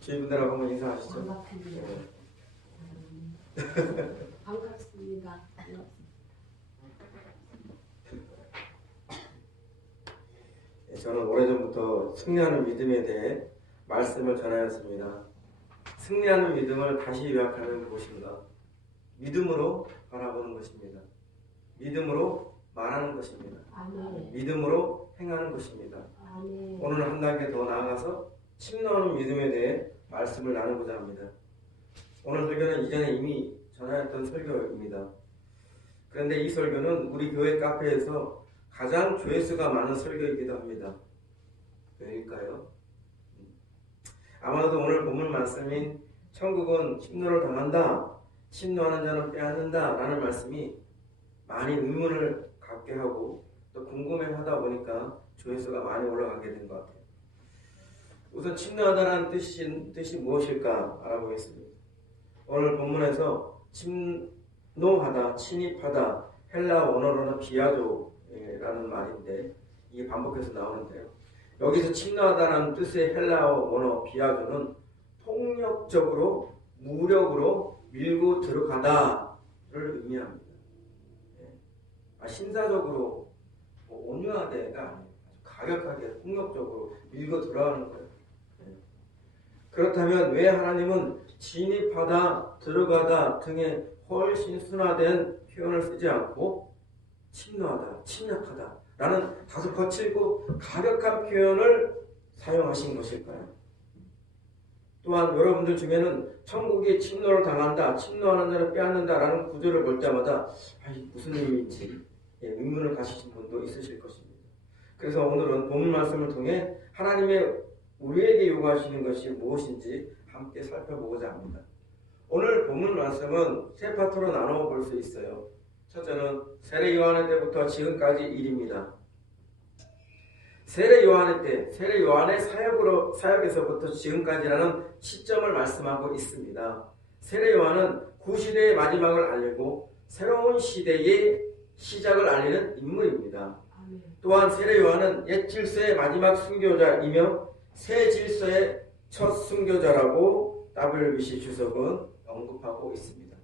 주위분들하고 한번 인사하시죠. 반갑습니다. 반갑습니다. 저는 오래전부터 승리하는 믿음에 대해 말씀을 전하였습니다. 승리하는 믿음을 다시 요약하면 무엇인가? 믿음으로 바라보는 것입니다. 믿음으로 말하는 것입니다. 아멘. 믿음으로 행하는 것입니다. 아멘. 오늘 한 단계 더 나아가서 침노하는 믿음에 대해 말씀을 나누고자 합니다. 오늘 설교는 이전에 이미 전하였던 설교입니다. 그런데 이 설교는 우리 교회 카페에서 가장 조회수가 많은 설교이기도 합니다. 왜일까요? 아마도 오늘 본문 말씀인 천국은 침노를 당한다, 침노하는 자는 빼앗는다 라는 말씀이 많이 의문을 갖게 하고 또 궁금해하다 보니까 조회수가 많이 올라가게 된 것 같아요. 우선 침노하다라는 뜻이 무엇일까 알아보겠습니다. 오늘 본문에서 침노하다, 침입하다, 헬라 원어로는 비아조라는 말인데 이게 반복해서 나오는데요. 여기서 침노하다라는 뜻의 헬라어 원어 비아조는 폭력적으로, 무력으로 밀고 들어가다를 의미합니다. 신사적으로 온유하대가 아니에요. 가격하게 폭력적으로 밀고 들어가는 거예요. 그렇다면 왜 하나님은 진입하다, 들어가다 등의 훨씬 순화된 표현을 쓰지 않고 침노하다, 침략하다 라는 다소 거칠고 가격한 표현을 사용하신 것일까요? 또한 여러분들 중에는 천국이 침노를 당한다, 침노하는 자를 빼앗는다 라는 구절을 볼 때마다 무슨 의미인지 의문을 가지신 분도 있으실 것입니다. 그래서 오늘은 본문 말씀을 통해 하나님의 우리에게 요구하시는 것이 무엇인지 함께 살펴보고자 합니다. 오늘 본문 말씀은 세 파트로 나누어 볼 수 있어요. 첫째는 세례 요한의 때부터 지금까지 일입니다. 세례 요한의 사역에서부터 지금까지라는 시점을 말씀하고 있습니다. 세례 요한은 구시대의 마지막을 알리고 새로운 시대의 시작을 알리는 인물입니다. 또한 세례 요한은 옛 질서의 마지막 순교자이며 새 질서의 첫 순교자라고 WBC 주석은 언급하고 있습니다.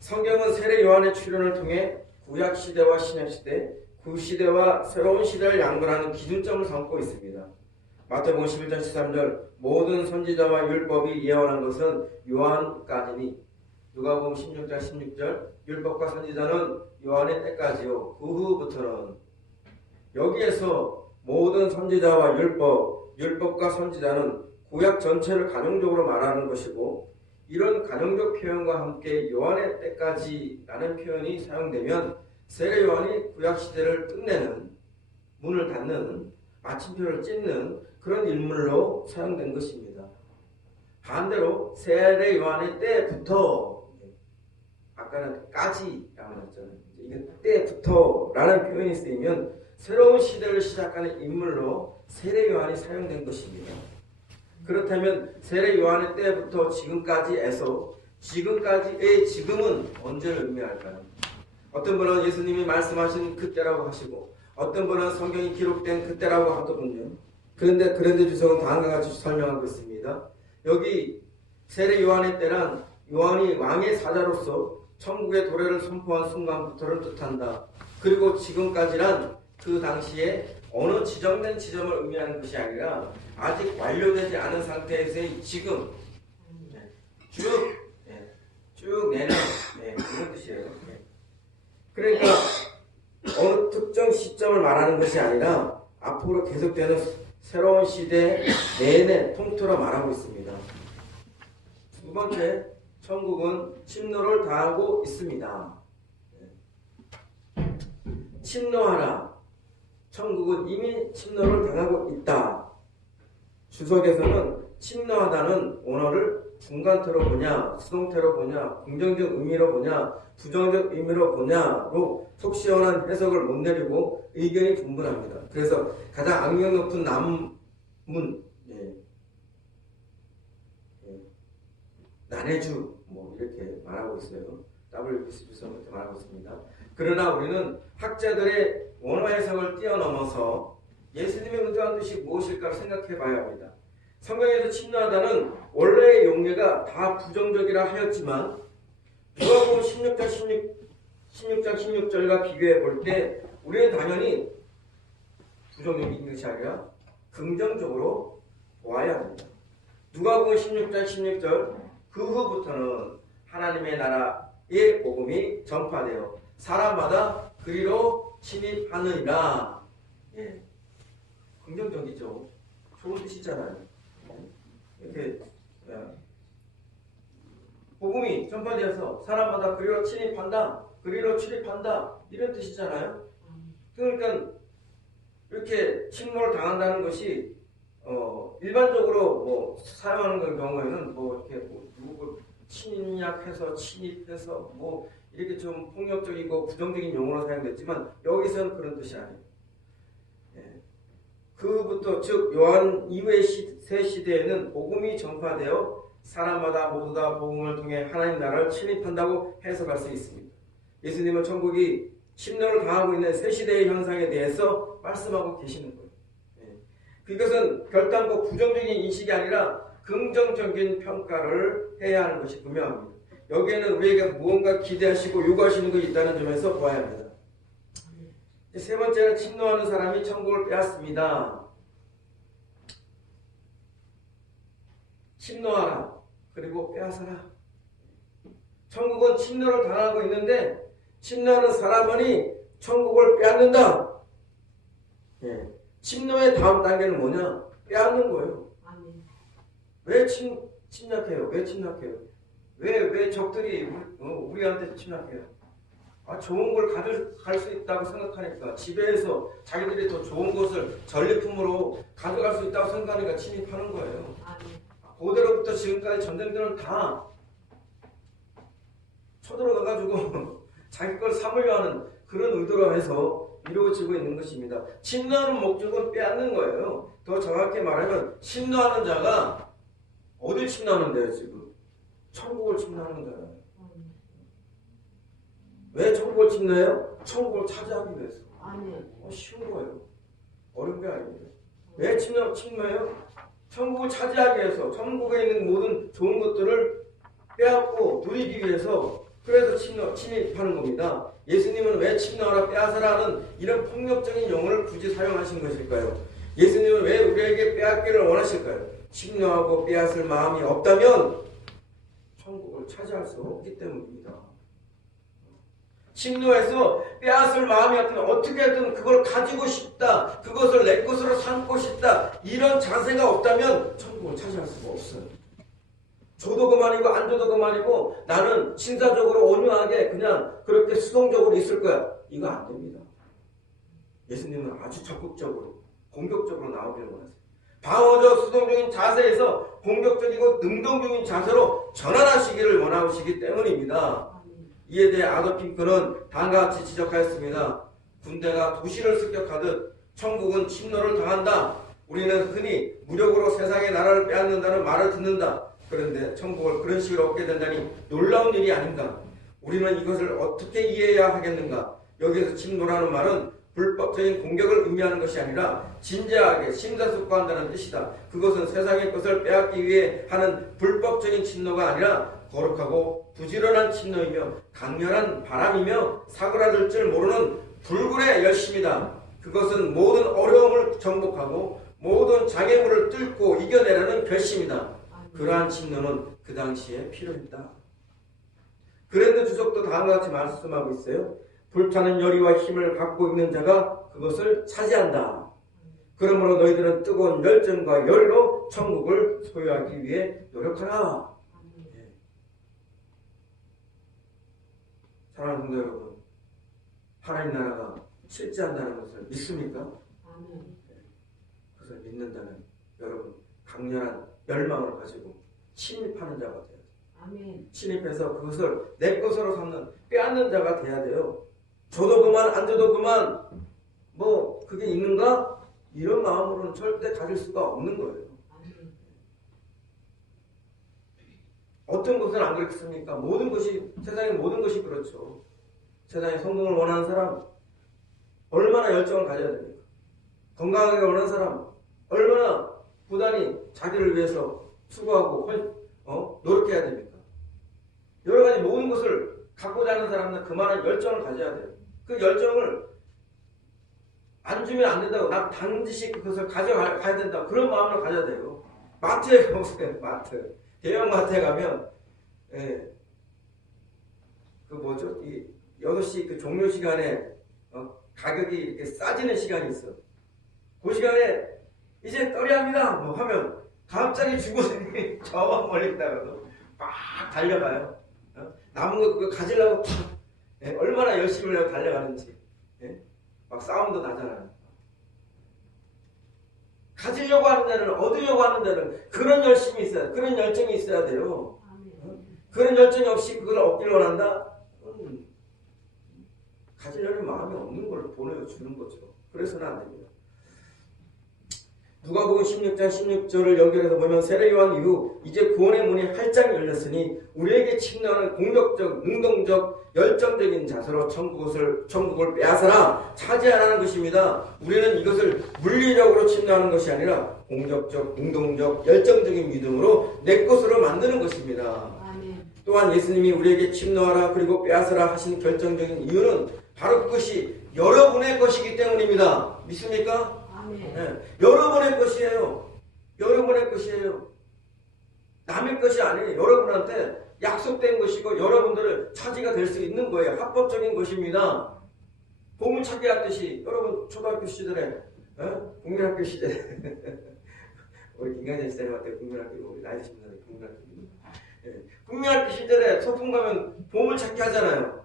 성경은 세례 요한의 출현을 통해 구약 시대와 신약 시대, 구시대와 새로운 시대를 양분하는 기준점을 삼고 있습니다. 마태복음 11장 13절 모든 선지자와 율법이 예언한 것은 요한까지니 누가복음 16장 16절 율법과 선지자는 요한의 때까지요. 그 후부터는 여기에서 모든 선지자와 율법과 선지자는 구약 전체를 간용적으로 말하는 것이고 이런 간용적 표현과 함께 요한의 때까지라는 표현이 사용되면 세례 요한이 구약 시대를 끝내는 문을 닫는 마침표를 찍는 그런 인물로 사용된 것입니다. 반대로 세례 요한의 때부터 아까는 까지라고 했잖아요. 이게 때부터라는 표현이 쓰이면 새로운 시대를 시작하는 인물로 세례 요한이 사용된 것입니다. 그렇다면 세례 요한의 때부터 지금까지에서 지금까지의 지금은 언제를 의미할까요? 어떤 분은 예수님이 말씀하신 그때라고 하시고 어떤 분은 성경이 기록된 그때라고 하더군요. 그런데 주석은 다음과 같이 설명하고 있습니다. 여기 세례 요한의 때란 요한이 왕의 사자로서 천국의 도래를 선포한 순간부터를 뜻한다. 그리고 지금까지란 그 당시에 어느 지정된 지점을 의미하는 것이 아니라 아직 완료되지 않은 상태에서의 지금 쭉 내는 그런 뜻이에요. 그러니까 어느 특정 시점을 말하는 것이 아니라 앞으로 계속되는 새로운 시대 내내 통틀어 말하고 있습니다. 두 번째, 천국은 침노를 당하고 있습니다. 침노하라. 천국은 이미 침노를 당하고 있다. 주석에서는 침노하다는 언어를 중간태로 보냐, 수동태로 보냐, 긍정적 의미로 보냐, 부정적 의미로 보냐로 속 시원한 해석을 못 내리고 의견이 분분합니다. 그래서 가장 악명 높은 남문, 난해주 이렇게 말하고 있어요. WBC 주석은 말하고 있습니다. 그러나 우리는 학자들의 원어 해석을 뛰어넘어서 예수님의 의도한 뜻이 무엇일까 생각해 봐야 합니다. 성경에서 침노하다는 원래의 용례가 다 부정적이라 하였지만 누가복음 16장 16절과 비교해 볼 때 우리는 당연히 부정적인 것이 아니라 긍정적으로 보아야 합니다. 누가복음 16장 16절 그 후부터는 하나님의 나라의 복음이 전파되어 사람마다 그리로 침입하느니라. 예. 긍정적이죠. 좋은 뜻이잖아요. 이렇게 복음이 전파되어서 사람마다 그리로 침입한다, 그리로 출입한다 이런 뜻이잖아요. 그러니까 이렇게 침노를 당한다는 것이 일반적으로 뭐 사용하는 경우에는 뭐 이렇게 뭐 누구를 침략해서 침입해서 뭐 이렇게 좀 폭력적이고 부정적인 용어로 사용됐지만 여기서는 그런 뜻이 아니에요. 예. 그부터 즉 요한 이후의 새 시대에는 복음이 전파되어 사람마다 모두 다 복음을 통해 하나님 나라를 침입한다고 해석할 수 있습니다. 예수님은 천국이 침노를 당하고 있는 새 시대의 현상에 대해서 말씀하고 계시는 거예요. 예. 그것은 결단코 부정적인 인식이 아니라 긍정적인 평가를 해야 하는 것이 분명합니다. 여기에는 우리에게 무언가 기대하시고 요구하시는 것이 있다는 점에서 보아야 합니다. 세 번째는 침노하는 사람이 천국을 빼앗습니다. 침노하라 그리고 빼앗아라. 천국은 침노를 당하고 있는데 침노하는 사람만이 천국을 빼앗는다. 예. 침노의 다음 단계는 뭐냐? 빼앗는 거예요. 왜 침략해요? 왜 침략해요? 왜 적들이 우리한테 침략해요? 좋은 걸 가져갈 수 있다고 생각하니까 지배해서 자기들이 더 좋은 것을 전리품으로 가져갈 수 있다고 생각하니까 침입하는 거예요. 고대로부터 지금까지 전쟁들은 다 쳐들어가가지고 자기 걸 삼으려 하는 그런 의도로 해서 이루어지고 있는 것입니다. 침노하는 목적은 빼앗는 거예요. 더 정확히 말하면 침노하는 자가 어딜 침노하는데요 지금? 천국을 침노하는 거예요. 왜 천국을 침노해요? 천국을 차지하기 위해서. 쉬운 거예요. 어려운 게 아닙니다. 왜 침노해요? 천국을 차지하기 위해서, 천국에 있는 모든 좋은 것들을 빼앗고 누리기 위해서 그래서 침입하는 겁니다. 예수님은 왜 침노하라 빼앗으라는 이런 폭력적인 용어를 굳이 사용하신 것일까요? 예수님은 왜 우리에게 빼앗기를 원하실까요? 침노하고 빼앗을 마음이 없다면 천국을 차지할 수 없기 때문입니다. 침노해서 빼앗을 마음이 없으면 어떻게든 그걸 가지고 싶다, 그것을 내 것으로 삼고 싶다, 이런 자세가 없다면 천국을 차지할 수가 없어요. 줘도 그만이고 안 줘도 그만이고 나는 신사적으로 온유하게 그냥 그렇게 수동적으로 있을 거야. 이거 안 됩니다. 예수님은 아주 적극적으로 공격적으로 나오기를 원하세요. 방어적 수동적인 자세에서 공격적이고 능동적인 자세로 전환하시기를 원하시기 때문입니다. 이에 대해 아도르프 핑크는 다음과 같이 지적하였습니다. 군대가 도시를 습격하듯 천국은 침노를 당한다. 우리는 흔히 무력으로 세상의 나라를 빼앗는다는 말을 듣는다. 그런데 천국을 그런 식으로 얻게 된다니 놀라운 일이 아닌가. 우리는 이것을 어떻게 이해해야 하겠는가. 여기서 침노라는 말은 불법적인 공격을 의미하는 것이 아니라 진지하게 심사숙고한다는 뜻이다. 그것은 세상의 것을 빼앗기 위해 하는 불법적인 침노가 아니라 거룩하고 부지런한 침노이며 강렬한 바람이며 사그라들 줄 모르는 불굴의 열심이다. 그것은 모든 어려움을 정복하고 모든 장애물을 뚫고 이겨내라는 결심이다. 그러한 침노는 그 당시에 필요했다. 그랜드 주석도 다음과 같이 말씀하고 있어요. 불타는 열의와 힘을 갖고 있는 자가 그것을 차지한다. 그러므로 너희들은 뜨거운 열정과 열로 천국을 소유하기 위해 노력하라. 사랑하는 성도 여러분, 하나님 나라가 실제한다는 것을 믿습니까? 그것을 믿는다면 여러분 강렬한 열망을 가지고 침입하는 자가 돼야 돼요. 침입해서 그것을 내 것으로 삼는 빼앗는 자가 돼야 돼요. 줘도 그만 안 줘도 그만 뭐 그게 있는가? 이런 마음으로는 절대 가질 수가 없는 거예요. 어떤 것은 안 그렇습니까? 모든 것이, 세상의 모든 것이 그렇죠. 세상에 성공을 원하는 사람 얼마나 열정을 가져야 됩니까? 건강하게 오는 사람 얼마나 부단히 자기를 위해서 수고하고 노력해야 됩니까? 여러 가지 모든 것을 갖고자 하는 사람은 그만한 열정을 가져야 돼요. 그 열정을 안 주면 안 된다고, 난 반드시 그것을 가져가야 된다, 그런 마음을 가져야 돼요. 마트에 가보세요. 마트, 대형 마트에 가면 그 뭐죠? 이 6시 그 종료 시간에 가격이 이렇게 싸지는 시간이 있어. 그 시간에 이제 떨이합니다 뭐 하면 갑자기 중고생이 저만 멀리 있다가도 막 달려가요. 남은 거 그거 가지려고 얼마나 열심히 하고 달려가는지. 막 싸움도 나잖아요. 가지려고 하는 데는, 얻으려고 하는 데는 그런 열심이 있어야, 그런 열정이 있어야 돼요. 그런 열정이 없이 그걸 얻기를 원한다? 가지려는 마음이 없는 걸 보내주는 거죠. 그래서는 안 됩니다. 누가복음 16장 16절을 연결해서 보면 세례 요한 이후 이제 구원의 문이 활짝 열렸으니 우리에게 침노하는 공격적, 능동적, 열정적인 자세로 천국을 빼앗아라 차지하라는 것입니다. 우리는 이것을 물리적으로 침노하는 것이 아니라 공격적, 능동적, 열정적인 믿음으로 내 것으로 만드는 것입니다. 아멘. 또한 예수님이 우리에게 침노하라 그리고 빼앗으라 하신 결정적인 이유는 바로 그것이 여러분의 것이기 때문입니다. 믿습니까? 네. 여러분의 것이에요. 여러분의 것이에요. 남의 것이 아니에요. 여러분한테 약속된 것이고 여러분들을 차지가 될 수 있는 거예요. 합법적인 것입니다. 보물찾기 하듯이 여러분 초등학교 시절에 국민학교 시절에 우리 김강재 시절한테 국민학교, 우리 나이 드신 분들 국민학교 국민학교 시절에 소풍 가면 보물찾기 하잖아요.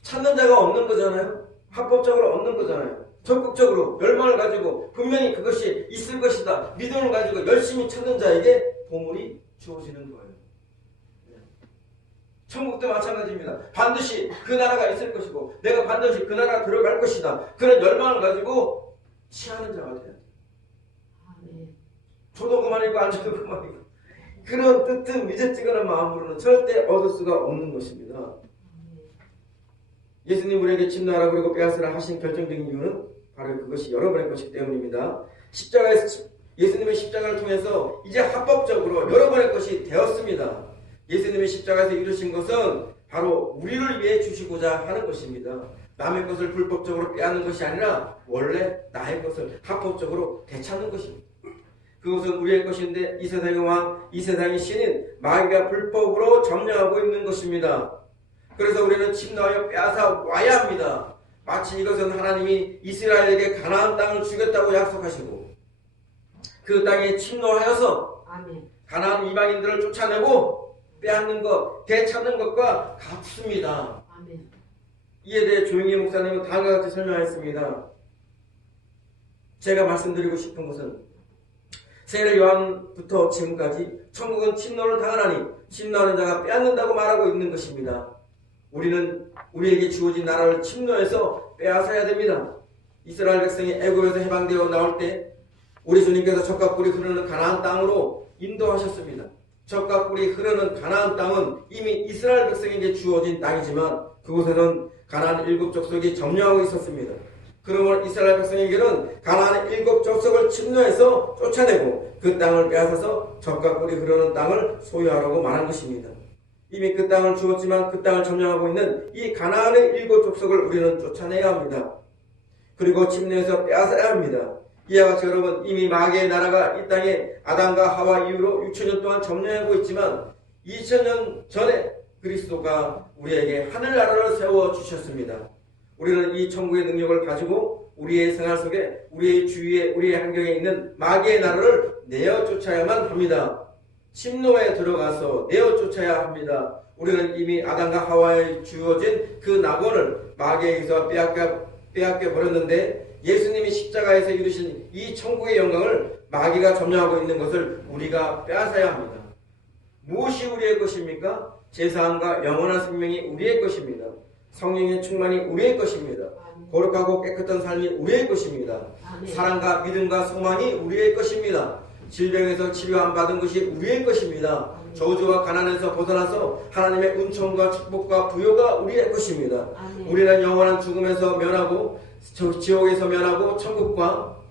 찾는 자가 없는 거잖아요. 합법적으로 얻는 거잖아요. 적극적으로 열망을 가지고 분명히 그것이 있을 것이다 믿음을 가지고 열심히 찾는 자에게 보물이 주어지는 거예요. 천국도 마찬가지입니다. 반드시 그 나라가 있을 것이고 내가 반드시 그 나라 들어갈 것이다. 그런 열망을 가지고 취하는 자가 돼야 돼요. 줘도 그만이고 안 줘도 그만이고 그런 뜨뜻 미적지근한 마음으로는 절대 얻을 수가 없는 것입니다. 예수님 우리에게 침노하라 그리고 빼앗으라 하신 결정적인 이유는 바로 그것이 여러분의 것이기 때문입니다. 예수님의 십자가를 통해서 이제 합법적으로 여러분의 것이 되었습니다. 예수님의 십자가에서 이루신 것은 바로 우리를 위해 주시고자 하는 것입니다. 남의 것을 불법적으로 빼앗는 것이 아니라 원래 나의 것을 합법적으로 되찾는 것입니다. 그것은 우리의 것인데 이 세상의 왕, 이 세상의 신인 마귀가 불법으로 점령하고 있는 것입니다. 그래서 우리는 침노하여 빼앗아 와야 합니다. 마치 이것은 하나님이 이스라엘에게 가나안 땅을 주겠다고 약속하시고 그 땅에 침노하여서 가나안 이방인들을 쫓아내고 빼앗는 것, 되찾는 것과 같습니다. 이에 대해 조용히 목사님은 다음과 같이 설명했습니다. 제가 말씀드리고 싶은 것은 세례 요한부터 지금까지 천국은 침노를 당하나니 침노하는 자가 빼앗는다고 말하고 있는 것입니다. 우리는 우리에게 주어진 나라를 침노해서 빼앗아야 됩니다. 이스라엘 백성이 애굽에서 해방되어 나올 때 우리 주님께서 젖과 꿀이 흐르는 가나안 땅으로 인도하셨습니다. 젖과 꿀이 흐르는 가나안 땅은 이미 이스라엘 백성에게 주어진 땅이지만 그곳에는 가나안 7 족속이 점령하고 있었습니다. 그러므로 이스라엘 백성에게는 가나안의 7 족속을 침노해서 쫓아내고 그 땅을 빼앗아서 젖과 꿀이 흐르는 땅을 소유하라고 말한 것입니다. 이미 그 땅을 주었지만 그 땅을 점령하고 있는 이 가나안의 7 족속을 우리는 쫓아내야 합니다. 그리고 침노해서 빼앗아야 합니다. 이와 같이 여러분 이미 마귀의 나라가 이 땅에 아담과 하와 이후로 6천년 동안 점령하고 있지만 2000년 전에 그리스도가 우리에게 하늘나라를 세워주셨습니다. 우리는 이 천국의 능력을 가지고 우리의 생활 속에 우리의 주위에 우리의 환경에 있는 마귀의 나라를 내어쫓아야만 합니다. 침노에 들어가서 내어쫓아야 합니다. 우리는 이미 아담과 하와에 주어진 그 낙원을 마귀에게서 빼앗겨 버렸는데 예수님이 십자가에서 이루신 이 천국의 영광을 마귀가 점령하고 있는 것을 우리가 빼앗아야 합니다. 무엇이 우리의 것입니까? 제사함과 영원한 생명이 우리의 것입니다. 성령의 충만이 우리의 것입니다. 거룩하고 깨끗한 삶이 우리의 것입니다. 사랑과 믿음과 소망이 우리의 것입니다. 질병에서 치료 안 받은 것이 우리의 것입니다. 저주와 가난에서 벗어나서 하나님의 은총과 축복과 부요가 우리의 것입니다. 아멘. 우리는 영원한 죽음에서 면하고 지옥에서 면하고 천국과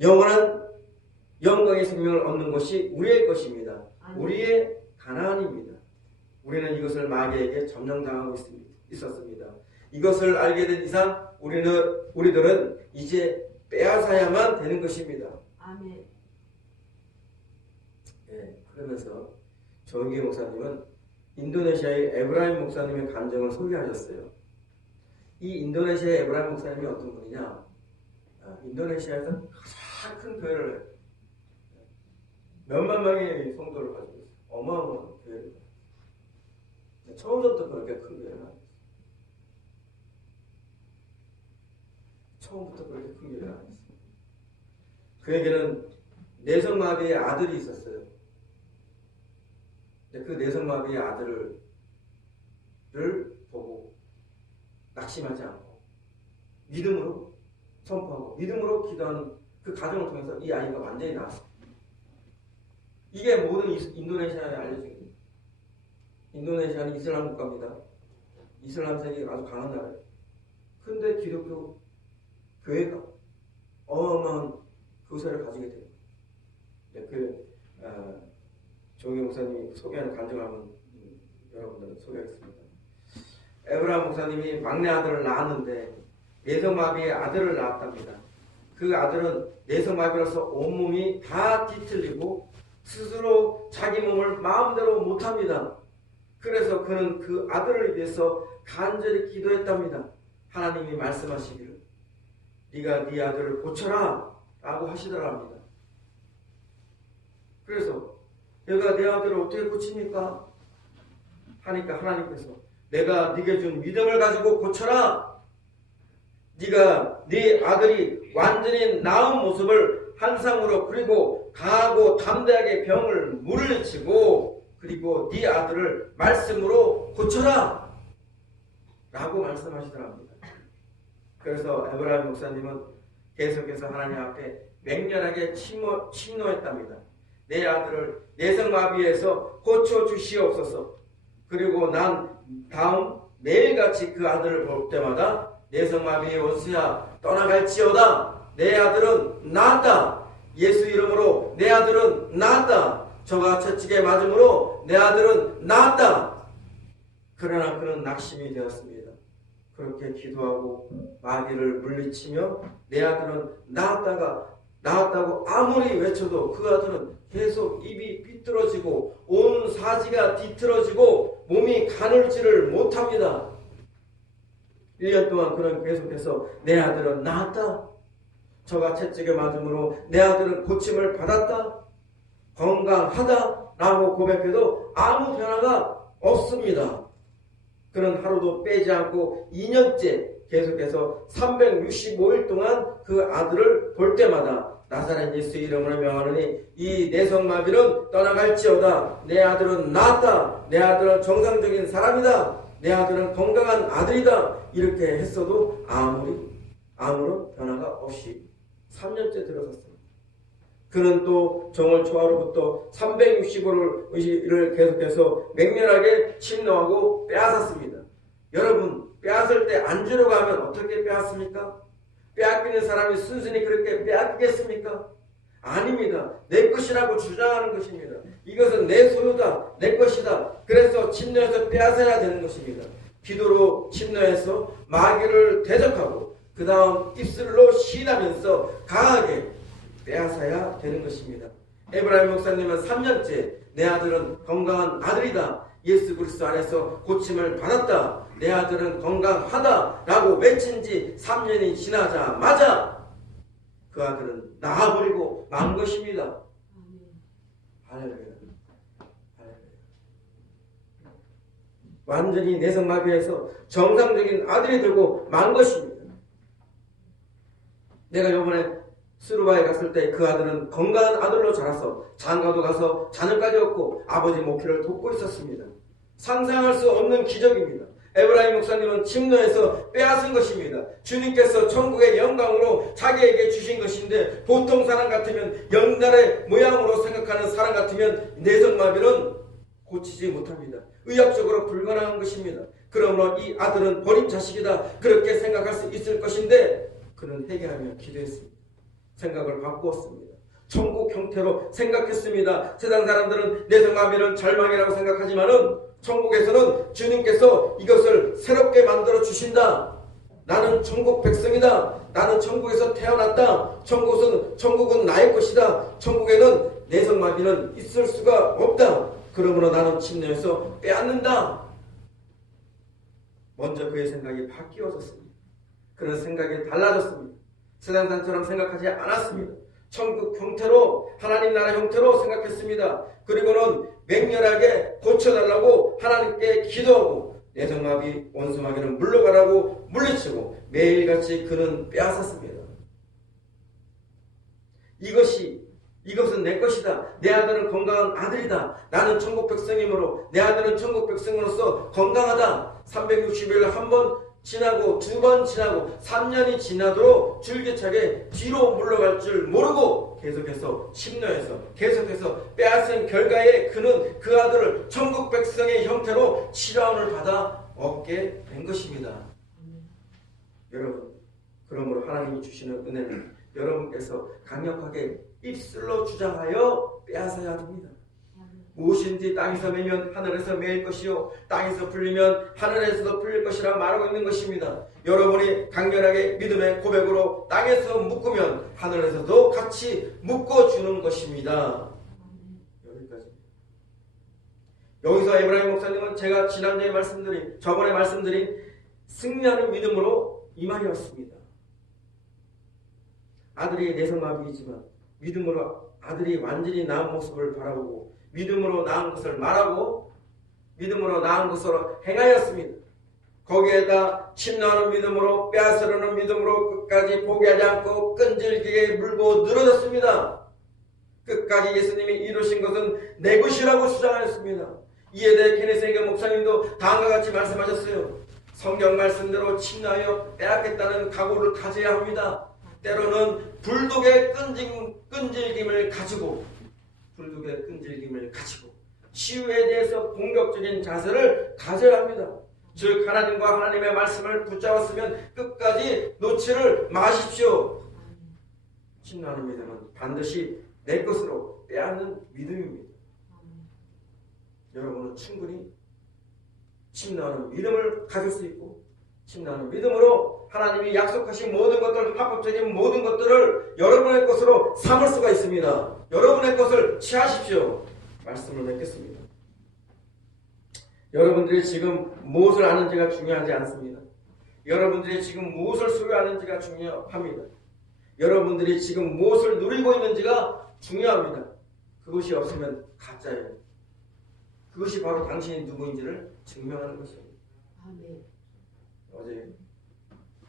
영원한 영광의 생명을 얻는 것이 우리의 것입니다. 아멘. 우리의 가나안입니다. 우리는 이것을 마귀에게 점령당하고 있었습니다. 이것을 알게 된 이상 우리들은 이제 빼앗아야만 되는 것입니다. 아멘. 예, 그러면서 조은기 목사님은 인도네시아의 에브라임 목사님의 감정을 소개하셨어요. 이 인도네시아의 에브라임 목사님이 어떤 분이냐? 인도네시아에서 가장 큰 교회를 해요. 몇만 명의 성도를 가지고 있어요. 어마어마한 교회를. 처음부터 그렇게 큰 교회를 하고 있어요. 처음부터 그렇게 큰 교회를 하고 있어요. 그에게는 내성마비의 아들이 있었어요. 그 내성마비의 아들을 보고 낙심하지 않고 믿음으로 선포하고 믿음으로 기도하는 그 과정을 통해서 이 아이가 완전히 나았습니다. 이게 모든 인도네시아에 알려진 겁니다. 인도네시아는 이슬람 국가입니다. 이슬람 세계가 아주 강한 나라예요. 근데 기독교 교회가 어마어마한 교사를 가지게 됩니다. 조은기 목사님이 소개하는 간증을 한번 여러분들 소개하겠습니다. 에브라임 목사님이 막내 아들을 낳았는데 내성마비의 아들을 낳았답니다. 그 아들은 내성마비로서 온몸이 다 뒤틀리고 스스로 자기 몸을 마음대로 못합니다. 그래서 그는 그 아들을 위해서 간절히 기도했답니다. 하나님이 말씀하시기를 네가 네 아들을 고쳐라 라고 하시더라 합니다. 그래서 내가 내 아들을 어떻게 고칩니까? 하니까 하나님께서 내가 네게 준 믿음을 가지고 고쳐라. 네가 네 아들이 완전히 나은 모습을 환상으로 그리고 강하고 담대하게 병을 물리치고 그리고 네 아들을 말씀으로 고쳐라 라고 말씀하시더랍니다. 그래서 에브라임 목사님은 계속해서 하나님 앞에 맹렬하게 침노했답니다. 내 아들을 내성마비에서 고쳐주시옵소서. 그리고 난 다음 매일같이 그 아들을 볼 때마다 내성마비의 원수야 떠나갈지어다. 내 아들은 나았다. 예수 이름으로 내 아들은 나았다. 저가 채찍에 맞음으로 내 아들은 나았다. 그러나 그는 낙심이 되었습니다. 그렇게 기도하고 마귀를 물리치며 내 아들은 나았다고 아무리 외쳐도 그 아들은 계속 입이 삐뚤어지고 온 사지가 뒤틀어지고 몸이 가늘지를 못합니다. 1년 동안 그는 계속해서 내 아들은 나았다. 저가 채찍에 맞음으로 내 아들은 고침을 받았다. 건강하다 라고 고백해도 아무 변화가 없습니다. 그는 하루도 빼지 않고 2년째 계속해서 365일 동안 그 아들을 볼 때마다 나사렛 예수 이름으로 명하노니 이 내성마비는 떠나갈지어다. 내 아들은 나았다. 내 아들은 정상적인 사람이다. 내 아들은 건강한 아들이다. 이렇게 했어도 아무런 변화가 없이 3년째 들어섰습니다. 그는 또 정월 초하루부터 365일을 계속해서 맹렬하게 침노하고 빼앗았습니다. 여러분, 빼앗을 때 안 주려고 하면 어떻게 빼앗습니까? 빼앗기는 사람이 순순히 그렇게 빼앗기겠습니까? 아닙니다. 내 것이라고 주장하는 것입니다. 이것은 내 소유다. 내 것이다. 그래서 침노해서 빼앗아야 되는 것입니다. 기도로 침노해서 마귀를 대적하고 그 다음 입술로 시인하면서 강하게 빼앗아야 되는 것입니다. 에브라임 목사님은 3년째 내 아들은 건강한 아들이다. 예수 그리스도 안에서 고침을 받았다. 내 아들은 건강하다 라고 외친 지 3년이 지나자마자 그 아들은 나아버리고 만 것입니다. 할렐루야. 완전히 내성마비해서 정상적인 아들이 되고 만 것입니다. 내가 이번에 스루바에 갔을 때 그 아들은 건강한 아들로 자라서 장가도 가서 자녀까지 얻고 아버지 목회를 돕고 있었습니다. 상상할 수 없는 기적입니다. 에브라임 목사님은 침노에서 빼앗은 것입니다. 주님께서 천국의 영광으로 자기에게 주신 것인데 보통 사람 같으면 영달의 모양으로 생각하는 사람 같으면 내성마비는 고치지 못합니다. 의학적으로 불가능한 것입니다. 그러므로 이 아들은 버린 자식이다 그렇게 생각할 수 있을 것인데 그는 회개하며 기도했습니다. 생각을 바꾸었습니다. 천국 형태로 생각했습니다. 세상 사람들은 내성마비는 절망이라고 생각하지만은 천국에서는 주님께서 이것을 새롭게 만들어 주신다. 나는 천국 백성이다. 나는 천국에서 태어났다. 천국은 나의 것이다. 천국에는 내성마비는 있을 수가 없다. 그러므로 나는 침례에서 빼앗는다. 먼저 그의 생각이 바뀌어졌습니다. 그런 생각이 달라졌습니다. 세상 사람처럼 생각하지 않았습니다. 천국 형태로 하나님 나라 형태로 생각했습니다. 그리고는 맹렬하게 고쳐달라고 하나님께 기도하고 내성마비 원수마비는 물러가라고 물리치고 매일같이 그는 빼앗았습니다. 이것은 내 것이다. 내 아들은 건강한 아들이다. 나는 천국 백성이므로 내 아들은 천국 백성으로서 건강하다. 360일 한 번 지나고 두 번 지나고 3년이 지나도록 줄기차게 뒤로 물러갈 줄 모르고 계속해서 침노해서 계속해서 빼앗은 결과에 그는 그 아들을 천국 백성의 형태로 치료함을 받아 얻게 된 것입니다. 여러분, 그러므로 하나님이 주시는 은혜는 여러분께서 강력하게 입술로 주장하여 빼앗아야 합니다. 무엇인지 땅에서 매면 하늘에서 매일 것이요 땅에서 풀리면 하늘에서도 풀릴 것이라 말하고 있는 것입니다. 여러분이 강렬하게 믿음의 고백으로 땅에서 묶으면 하늘에서도 같이 묶어주는 것입니다. 여기까지. 여기서 에브라임 목사님은 제가 저번에 말씀드린 승리하는 믿음으로 이 말이었습니다. 아들이 내성마비이지만 믿음으로 아들이 완전히 나은 모습을 바라보고 믿음으로 나은 것을 말하고 믿음으로 나은 것으로 행하였습니다. 거기에다 침노하는 믿음으로 빼앗으려는 믿음으로 끝까지 포기하지 않고 끈질기게 물고 늘어졌습니다. 끝까지 예수님이 이루신 것은 내 것이라고 주장하였습니다. 이에 대해 케네세게 목사님도 다음과 같이 말씀하셨어요. 성경 말씀대로 침노하여 빼앗겠다는 각오를 가져야 합니다. 때로는 불독의 끈질김을 가지고 치유에 대해서 공격적인 자세를 가져야 합니다. 즉 하나님과 하나님의 말씀을 붙잡았으면 끝까지 놓지를 마십시오. 침노하는 믿음은 반드시 내 것으로 빼앗는 믿음입니다. 여러분은 충분히 침노하는 믿음을 가질 수 있고 침노하는 믿음으로 하나님이 약속하신 모든 것들, 합법적인 모든 것들을 여러분의 것으로 삼을 수가 있습니다. 여러분의 것을 취하십시오. 말씀을 맺겠습니다. 여러분들이 지금 무엇을 아는지가 중요하지 않습니다. 여러분들이 지금 무엇을 소유하는지가 중요합니다. 여러분들이 지금 무엇을 누리고 있는지가 중요합니다. 그것이 없으면 가짜예요. 그것이 바로 당신이 누구인지를 증명하는 것입니다. 아멘. 어제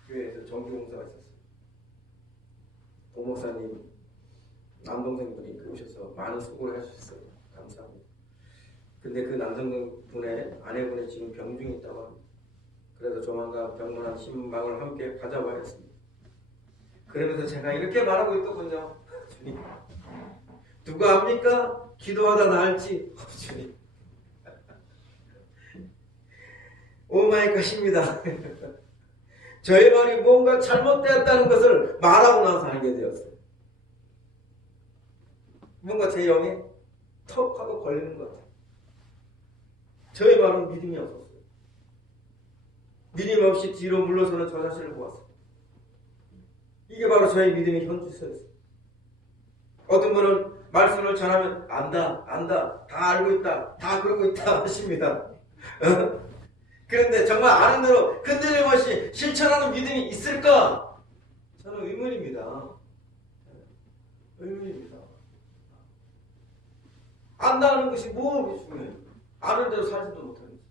교회에서 정기공사가 있었어요. 고목사님 남동생분이 오셔서 많은 수고를 해주셨어요. 감사합니다. 근데 그 남성분의 아내분이 지금 병중이 있다고 합니다. 그래서 조만간 병문안 신방을 함께 가져봐야 했습니다. 그러면서 제가 이렇게 말하고 있더군요. 주님, 누가 합니까? 기도하다 나을지. 주님. 오마이 갓입니다. 저의 말이 뭔가 잘못되었다는 것을 말하고 나서 알게 되었어요. 뭔가 제 영에 턱 하고 걸리는 것 같아요. 저의 말은 믿음이 없었어요. 믿음 없이 뒤로 물러서는 저 자신을 보았어요. 이게 바로 저의 믿음의 현주소였어요. 어떤 분은 말씀을 전하면 안다, 다 알고 있다, 다 그러고 있다 하십니다. 그런데 정말 아는 대로 흔들림 없이 실천하는 믿음이 있을까? 저는 의문입니다. 안다는 것이 뭐가 중요해요? 아는 대로 살지도 못하는 거죠.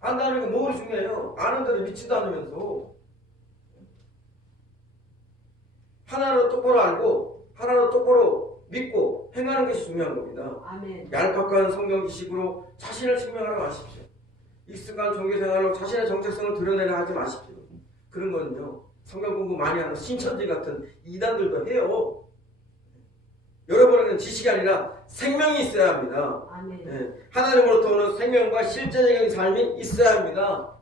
안다는 게 뭐가 중요해요? 아는 대로 믿지도 않으면서 하나로 똑바로 알고 하나로 똑바로 믿고 행하는 것이 중요한 겁니다. 아멘. 얄팍한 성경 지식으로 자신을 증명하러 마십시오. 익숙한 종교생활로 자신의 정체성을 드러내려 하지 마십시오. 그런 거는요, 성경 공부 많이 하는 신천지 같은 이단들도 해요. 여러분에게는 지식이 아니라 생명이 있어야 합니다. 아멘. 예, 하나님으로부터 오는 생명과 실제적인 삶이 있어야 합니다.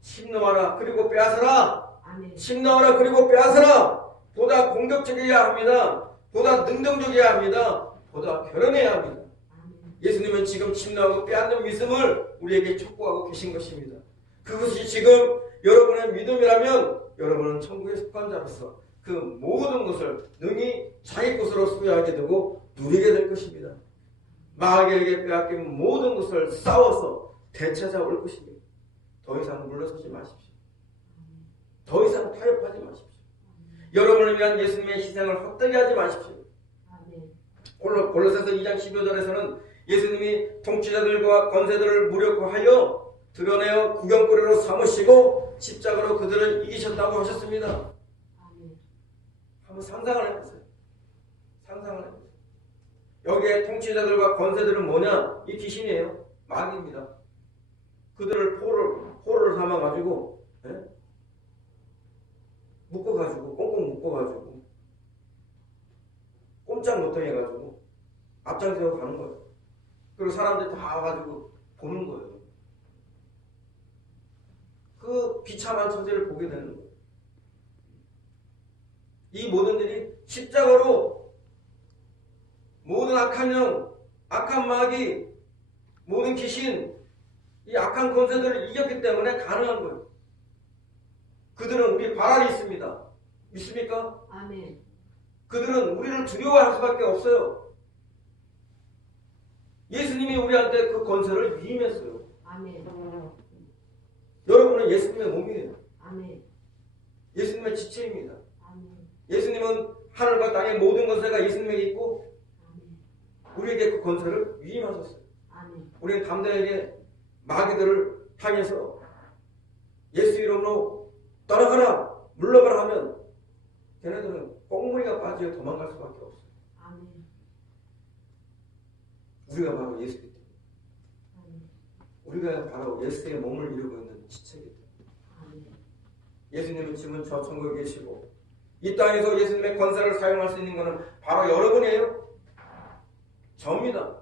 침노하라 그리고 빼앗아라. 아멘. 침노하라 그리고 빼앗아라. 보다 공격적이어야 합니다. 보다 능동적이어야 합니다. 보다 결혼해야 합니다. 아멘. 예수님은 지금 침노하고 빼앗는 믿음을 우리에게 촉구하고 계신 것입니다. 그것이 지금 여러분의 믿음이라면 여러분은 천국의 속한 자로서 그 모든 것을 능히 자기 것으로 소유하게 되고 누리게 될 것입니다. 마귀에게 빼앗긴 모든 것을 싸워서 되찾아올 것입니다. 더 이상 물러서지 마십시오. 더 이상 타협하지 마십시오. 여러분을 위한 예수님의 희생을 헛되게 하지 마십시오. 아멘. 골로새서 2장 15절에서는 예수님이 통치자들과 권세들을 무력화하여 드러내어 구경거리로 삼으시고 십자가로 그들을 이기셨다고 하셨습니다. 아멘. 한번 상상을 해보세요. 상상을 해보세요. 여기에 통치자들과 권세들은 뭐냐? 이 귀신이에요. 마귀입니다. 그들을 포로를 삼아가지고, 예? 묶어가지고, 꽁꽁 묶어가지고, 꼼짝 못하게 해가지고, 앞장서서 가는 거예요. 그리고 사람들이 다 와가지고 보는 거예요. 그 비참한 처지를 보게 되는 거예요. 이 모든 일이 십자가로 모든 악한 영, 악한 마귀, 모든 귀신, 이 악한 권세들을 이겼기 때문에 가능한 거예요. 그들은 우리 발 아래 있습니다. 믿습니까? 아멘. 그들은 우리를 두려워할 수밖에 없어요. 예수님이 우리한테 그 권세를 위임했어요. 아멘. 여러분은 예수님의 몸이에요. 아멘. 예수님의 지체입니다. 아멘. 예수님은 하늘과 땅의 모든 권세가 예수님에게 있고 아멘. 우리에게 그 권세를 위임하셨어요. 아멘. 우리는 담대하게 마귀들을 향해서 예수 이름으로 떠나가라, 물러가라 하면 걔네들은 꽁무니가 빠지어 도망갈 수밖에 없어요. 아멘. 우리가 바로 예수이기 때문에. 아멘. 우리가 바로 예수의 몸을 이루고 있는 지체이기 때문에. 아멘. 예수님은 지금 저 천국에 계시고 이 땅에서 예수님의 권세를 사용할 수 있는 것은 바로 여러분이에요. 저입니다.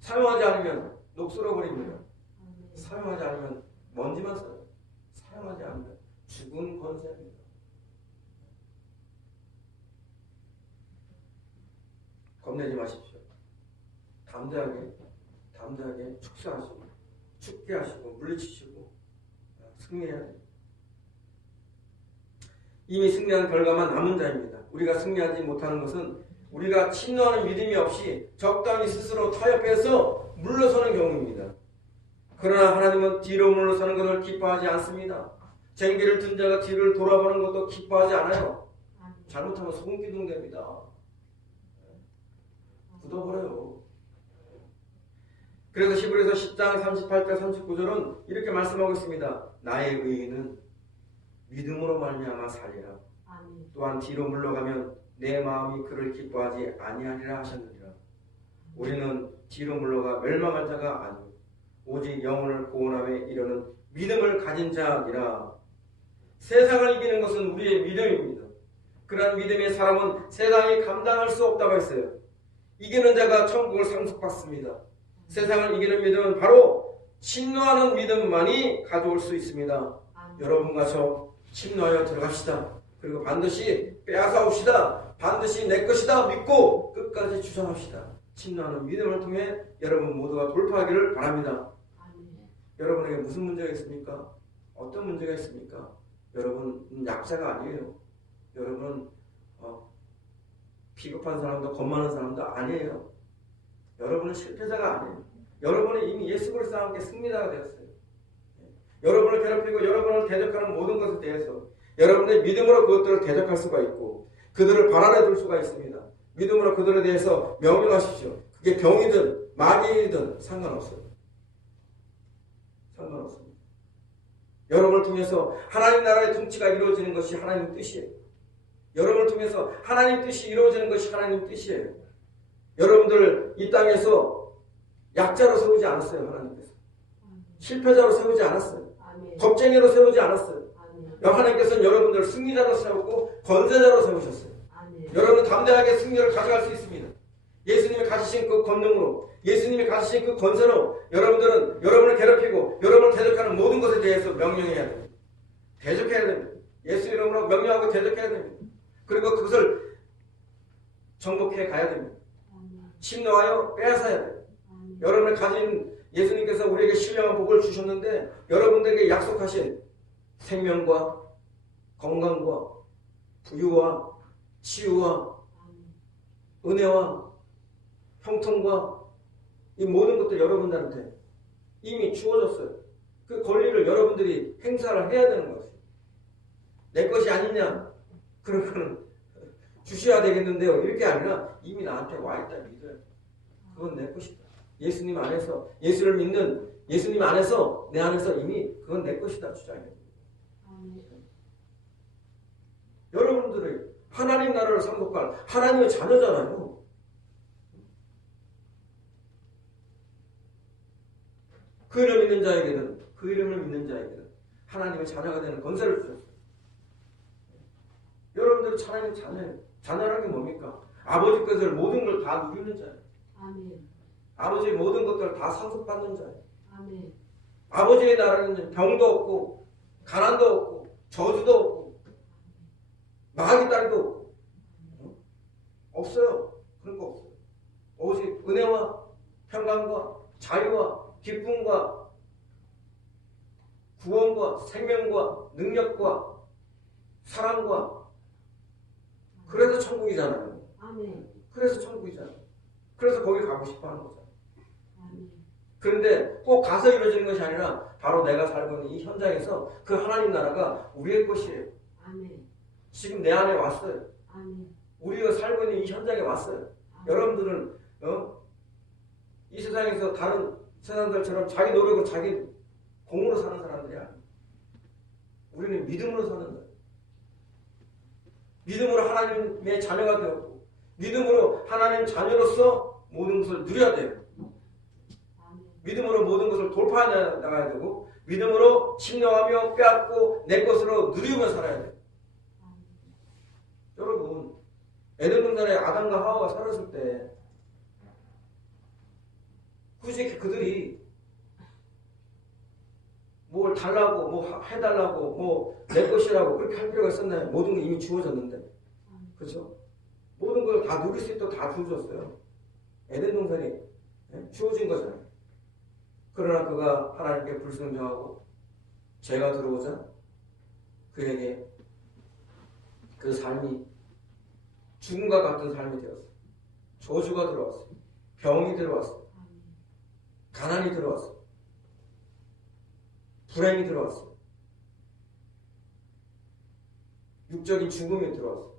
사용하지 않으면 녹슬어버립니다. 아멘. 사용하지 않으면 먼지만 써요. 사용하지 않으면 죽은 권세입니다. 겁내지 마십시오. 담대하게 축사하시고 죽게 하시고 물리치시고 승리해야 됩니다. 이미 승리한 결과만 남은 자입니다. 우리가 승리하지 못하는 것은 우리가 침노하는 믿음이 없이 적당히 스스로 타협해서 물러서는 경우입니다. 그러나 하나님은 뒤로 물러서는 것을 기뻐하지 않습니다. 쟁기를 든 자가 뒤를 돌아보는 것도 기뻐하지 않아요. 아멘. 잘못하면 소금기둥 됩니다. 굳어버려요. 그래서 히브리서 10장 38절 39절은 이렇게 말씀하고 있습니다. 나의 의인은 믿음으로 말미암아 살리라. 아멘. 또한 뒤로 물러가면 내 마음이 그를 기뻐하지 아니하리라 하셨느니라. 우리는 뒤로 물러가 멸망할 자가 아니오 오직 영혼을 구원함에 이르는 믿음을 가진 자니라. 세상을 이기는 것은 우리의 믿음입니다. 그러한 믿음의 사람은 세상이 감당할 수 없다고 했어요. 이기는 자가 천국을 상속받습니다. 세상을 이기는 믿음은 바로 침노하는 믿음만이 가져올 수 있습니다. 아멘. 여러분과 저 침노하여 들어갑시다. 그리고 반드시 빼앗아 옵시다. 반드시 내 것이다 믿고 끝까지 주장합시다. 침노하는 믿음을 통해 여러분 모두가 돌파하기를 바랍니다. 아멘. 여러분에게 무슨 문제가 있습니까? 어떤 문제가 있습니까? 여러분 약자가 아니에요. 여러분은 비겁한 사람도 겁 많은 사람도 아니에요. 여러분은 실패자가 아니에요. 여러분은 이미 예수 그리스도와 함께 승리자가 되었어요. 여러분을 괴롭히고 여러분을 대적하는 모든 것에 대해서 여러분의 믿음으로 그것들을 대적할 수가 있고 그들을 발 아래 둘 수가 있습니다. 믿음으로 그들에 대해서 명령하십시오. 그게 병이든 마귀이든 상관없어요. 상관없습니다. 여러분을 통해서 하나님 나라의 통치가 이루어지는 것이 하나님 뜻이에요. 여러분을 통해서 하나님 뜻이 이루어지는 것이 하나님 뜻이에요. 여러분들 이 땅에서 약자로 세우지 않았어요. 하나님께서. 아멘. 실패자로 세우지 않았어요. 아멘. 겁쟁이로 세우지 않았어요. 아멘. 하나님께서는 여러분들을 승리자로 세우고 권세자로 세우셨어요. 아멘. 여러분은 담대하게 승리를 가져갈 수 있습니다. 예수님이 가지신 그 권능으로, 예수님이 가지신 그 권세로 여러분들은 여러분을 괴롭히고 여러분을 대적하는 모든 것에 대해서 명령해야 됩니다. 대적해야 됩니다. 예수 이름으로 명령하고 대적해야 됩니다. 그리고 그것을 정복해 가야 됩니다. 아멘. 침노하여 빼앗아야 돼요. 아멘. 여러분을 가진 예수님께서 우리에게 신령한 복을 주셨는데 여러분들에게 약속하신 생명과 건강과 부유와 치유와 아멘. 은혜와 형통과 이 모든 것들 여러분들한테 이미 주어졌어요. 그 권리를 여러분들이 행사를 해야 되는 것이에요. 내 것이 아니냐? 그러면 주셔야 되겠는데요. 이렇게 아니라 이미 나한테 와 있다 믿어요. 그건 내 것이다. 예수님 안에서 예수를 믿는 예수님 안에서 내 안에서 이미 그건 내 것이다 주장해요. 아멘. 여러분들이 하나님 나라를 상속할 하나님의 자녀잖아요. 그 이름을 믿는 자에게는 그 이름을 믿는 자에게는 하나님의 자녀가 되는 권세를 주셨어요. 여러분들은 하나님의 자녀예요. 자녀라는 게 뭡니까? 아버지 것을 모든 걸 다 누리는 자예요. 아멘. 아버지의 모든 것들을 다 상속받는 자예요. 아멘. 아버지의 나라는 병도 없고 가난도 없고 저주도 없고 마귀 딸도 없고 없어요. 그런 거 없어요. 오직 은혜와 평강과 자유와 기쁨과 구원과 생명과 능력과 사랑과 그래서 천국이잖아요. 아멘. 그래서 천국이잖아요. 그래서 거기 가고 싶어 하는 거잖아요. 아멘. 그런데 꼭 가서 이루어지는 것이 아니라 바로 내가 살고 있는 이 현장에서 그 하나님 나라가 우리의 것이에요. 아멘. 지금 내 안에 왔어요. 아멘. 우리가 살고 있는 이 현장에 왔어요. 여러분들은 이 세상에서 다른 세상들처럼 자기 노력으로 자기 공으로 사는 사람들이 아니에요. 우리는 믿음으로 사는 거예요. 믿음으로 하나님의 자녀가 되었고 믿음으로 하나님 자녀로서 모든 것을 누려야 돼요. 아멘. 믿음으로 모든 것을 돌파해 나가야 되고 믿음으로 침노하며 빼앗고 내 것으로 누리며 살아야 돼요. 아멘. 여러분 에덴 동산에 아담과 하와가 살았을 때 굳이 그들이 뭘 달라고 뭐 해달라고 뭐 내 것이라고 그렇게 할 필요가 있었나요? 모든 게 이미 주어졌는데 그렇죠? 모든 걸 다 누릴 수 있도록 다 주어졌어요. 에덴 동산이 주어진 거잖아요. 그러나 그가 하나님께 불순종하고 죄가 들어오자 그에게 그 삶이 죽음과 같은 삶이 되었어요. 저주가 들어왔어요. 병이 들어왔어요. 가난이 들어왔어요. 불행이 들어왔어요. 육적인 죽음이 들어왔어요.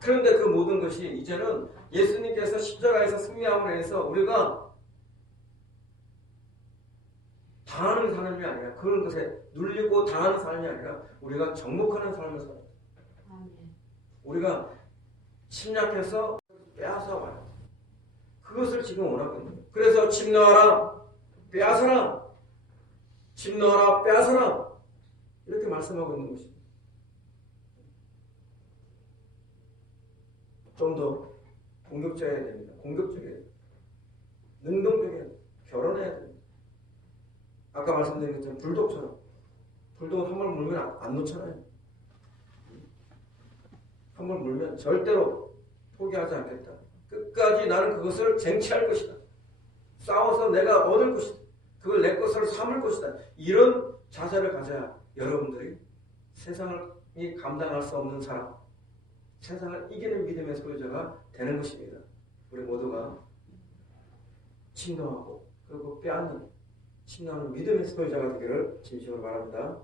그런데 그 모든 것이 이제는 예수님께서 십자가에서 승리함으로 해서 우리가 당하는 삶이 아니라 그런 것에 눌리고 당하는 삶이 아니라 우리가 정복하는 삶을 살아요. 우리가 침략해서 빼앗아 와요. 그것을 지금 원하고 있는 거예요. 그래서 침노하라, 빼앗아라, 침노하라, 빼앗아라 이렇게 말씀하고 있는 것입니다. 좀 더 공격적이어야 됩니다. 공격적이어야 됩니다. 능동적이어야 됩니다. 결혼해야 됩니다. 아까 말씀드린 것처럼 불독처럼 불독은 한 번 물면 안 놓잖아요. 한 번 물면 절대로 포기하지 않겠다. 끝까지 나는 그것을 쟁취할 것이다. 싸워서 내가 얻을 것이다. 그걸 내 것으로 삼을 것이다. 이런 자세를 가져야 여러분들이 세상이 감당할 수 없는 사람, 세상을 이기는 믿음의 소유자가 되는 것입니다. 우리 모두가 침노하고 그리고 빼앗는 침노하는 믿음의 소유자가 되기를 진심으로 바랍니다.